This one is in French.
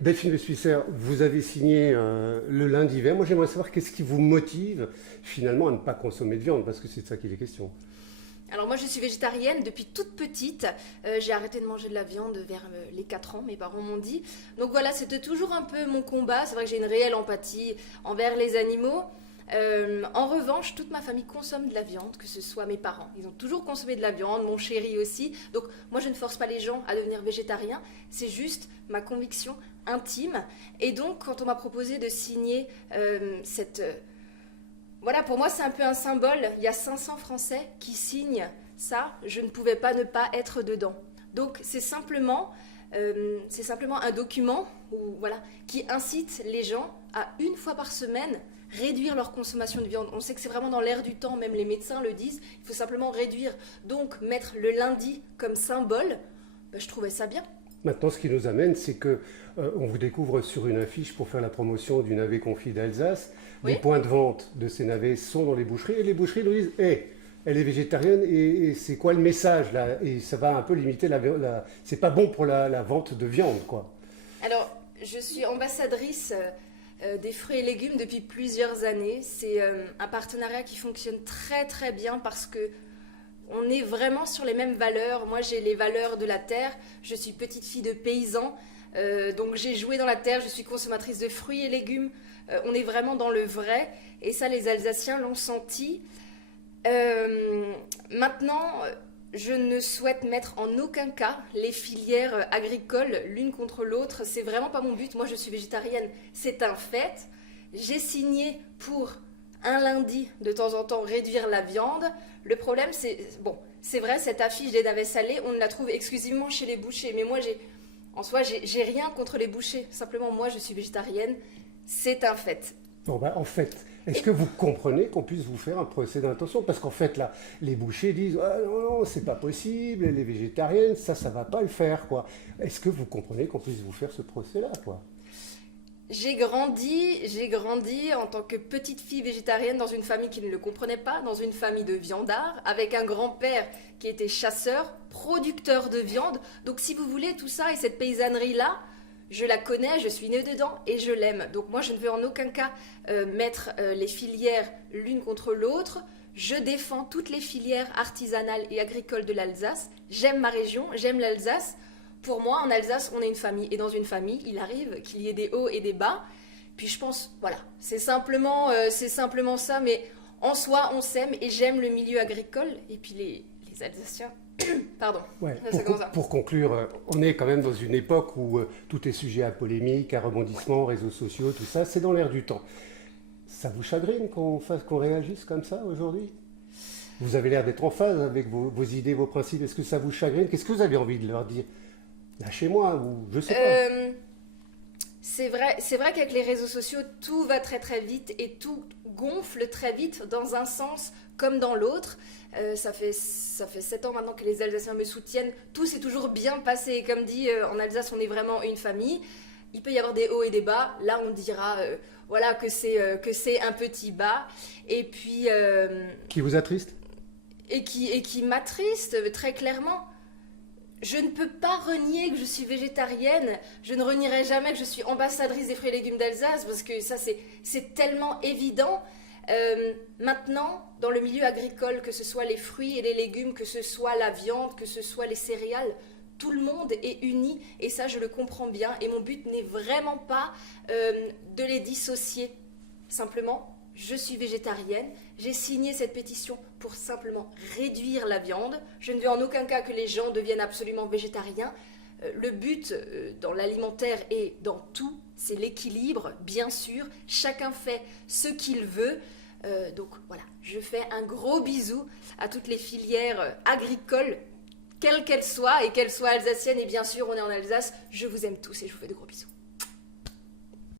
Delphine Westphlisser, vous avez signé le lundi vert. Moi, j'aimerais savoir qu'est-ce qui vous motive finalement à ne pas consommer de viande, parce que c'est de ça qu'il est question. Alors moi je suis végétarienne depuis toute petite. J'ai arrêté de manger de la viande vers les 4 ans, mes parents m'ont dit. Donc voilà, c'était toujours un peu mon combat. C'est vrai que j'ai une réelle empathie envers les animaux. En revanche, toute ma famille consomme de la viande, que ce soit mes parents. Ils ont toujours consommé de la viande, mon chéri aussi. Donc moi je ne force pas les gens à devenir végétariens. C'est juste ma conviction intime. Et donc quand on m'a proposé de signer cette... Voilà, pour moi, c'est un peu un symbole. Il y a 500 Français qui signent ça. Je ne pouvais pas ne pas être dedans. Donc, c'est simplement un document voilà, qui incite les gens à, une fois par semaine, réduire leur consommation de viande. On sait que c'est vraiment dans l'air du temps, même les médecins le disent. Il faut simplement réduire. Donc, mettre le lundi comme symbole, ben, je trouvais ça bien. Maintenant, ce qui nous amène, c'est que on vous découvre sur une affiche pour faire la promotion du navet confit d'Alsace. Oui. Les points de vente de ces navets sont dans les boucheries et les boucheries nous disent hey, elle est végétarienne et c'est quoi le message là? Et ça va un peu limiter c'est pas bon pour la vente de viande, quoi. Alors, je suis ambassadrice des fruits et légumes depuis plusieurs années. C'est un partenariat qui fonctionne très très bien parce que on est vraiment sur les mêmes valeurs. Moi, j'ai les valeurs de la terre. Je suis petite fille de paysan. Donc, j'ai joué dans la terre. Je suis consommatrice de fruits et légumes. On est vraiment dans le vrai. Et ça, les Alsaciens l'ont senti. Maintenant, je ne souhaite mettre en aucun cas les filières agricoles l'une contre l'autre. C'est vraiment pas mon but. Moi, je suis végétarienne. C'est un fait. J'ai signé pour un lundi, de temps en temps, réduire la viande. Le problème, c'est vrai, cette affiche des navets salés, on la trouve exclusivement chez les bouchers. Mais moi, j'ai rien contre les bouchers. Simplement, moi, je suis végétarienne. C'est un fait. Bon, ben, en fait, est-ce que vous comprenez qu'on puisse vous faire un procès d'intention? Parce qu'en fait, là, les bouchers disent ah, non, non, c'est pas possible, elle est végétarienne, ça va pas le faire, quoi. Est-ce que vous comprenez qu'on puisse vous faire ce procès-là, quoi? J'ai grandi en tant que petite fille végétarienne dans une famille qui ne le comprenait pas, dans une famille de viandards, avec un grand-père qui était chasseur, producteur de viande. Donc si vous voulez, tout ça et cette paysannerie-là, je la connais, je suis née dedans et je l'aime. Donc moi, je ne veux en aucun cas mettre les filières l'une contre l'autre. Je défends toutes les filières artisanales et agricoles de l'Alsace. J'aime ma région, j'aime l'Alsace. Pour moi, en Alsace, on est une famille. Et dans une famille, il arrive qu'il y ait des hauts et des bas. Puis je pense, voilà, c'est simplement ça. Mais en soi, on s'aime et j'aime le milieu agricole. Et puis les Alsaciens, pardon. Ouais, C'est comme ça. pour conclure, on est quand même dans une époque où tout est sujet à polémique, à rebondissement, réseaux sociaux, tout ça, c'est dans l'air du temps. Ça vous chagrine qu'on réagisse comme ça aujourd'hui? Vous avez l'air d'être en phase avec vos idées, vos principes. Est-ce que ça vous chagrine? Qu'est-ce que vous avez envie de leur dire? Lâchez-moi, ou je sais pas. C'est vrai qu'avec les réseaux sociaux, tout va très très vite et tout gonfle très vite dans un sens comme dans l'autre. Ça fait 7 ans maintenant que les Alsaciens me soutiennent. Tout s'est toujours bien passé. Et comme dit, en Alsace, on est vraiment une famille. Il peut y avoir des hauts et des bas. Là, on dira voilà, que c'est un petit bas. Et puis... Qui vous attriste? et qui m'attriste très clairement. Je ne peux pas renier que je suis végétarienne. Je ne renierai jamais que je suis ambassadrice des fruits et légumes d'Alsace parce que ça, c'est tellement évident. Maintenant, dans le milieu agricole, que ce soit les fruits et les légumes, que ce soit la viande, que ce soit les céréales, tout le monde est uni et ça, je le comprends bien. Et mon but n'est vraiment pas de les dissocier. Simplement, je suis végétarienne, j'ai signé cette pétition pour simplement réduire la viande. Je ne veux en aucun cas que les gens deviennent absolument végétariens. Le but dans l'alimentaire et dans tout, c'est l'équilibre, bien sûr. Chacun fait ce qu'il veut. Donc voilà, je fais un gros bisou à toutes les filières agricoles, quelles qu'elles soient, et qu'elles soient alsaciennes. Et bien sûr, on est en Alsace. Je vous aime tous et je vous fais de gros bisous.